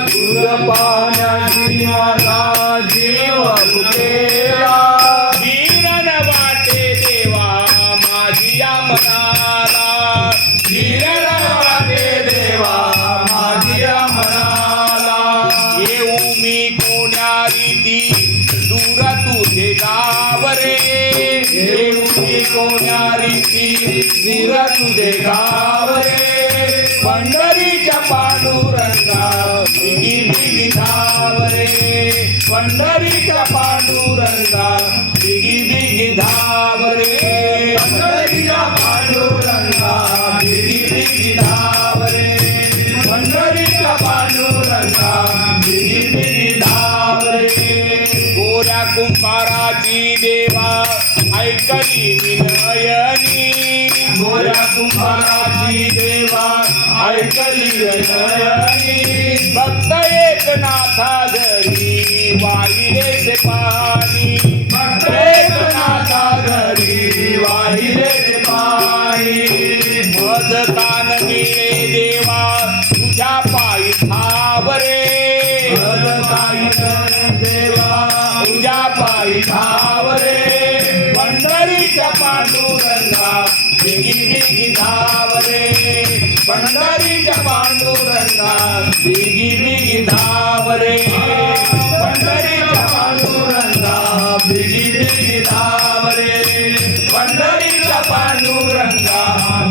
दूध पाण्याची माझा जीव गुंतलेला धीरन वाटे देवा माझिया मनाला धीरन वाटे देवा माझिया मनाला येऊ मी कोण्या रीती दूर तुझे गाव रे येऊ मी कोण्या रीती दूर तुझे गाव रे पंढरीच्या पांडुरंगा बिगी बिगी धाव रे पंढरीच्या पांडुरंगा बिगी बिगी धाव रे पंढरीच्या पांडुरंगा बिगी बिगी धाव रे पंढरीच्या पांडुरंगा बिगी बिगी धाव रे गोऱ्या कुंभाराची देवा ऐकली विनयनी गोऱ्या कुंभाराची देवा ऐकली नयनी भक्त एकनाथा घरी वाहिले से पाणी भक्त एकनाथा घरी वाहिले ते पाणी मज कान मिळे देवा तुझ्या पायी ठावरे काही देवा तुझ्या पायी धाव रे पंढरीच्या पांडुरंगा बिगी बिगी धाव रे पंढरीच्या पांडुरंगा बिगी बिगी धाव रे पंढरीच्या पांडुरंगा बिगी बिगी धाव रे पंढरीच्या पांडुरंगा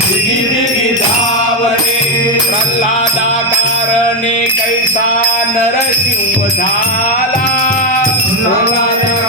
बिगी बिगी धाव रे प्रल्हादाकारणे कैसा नरसिंह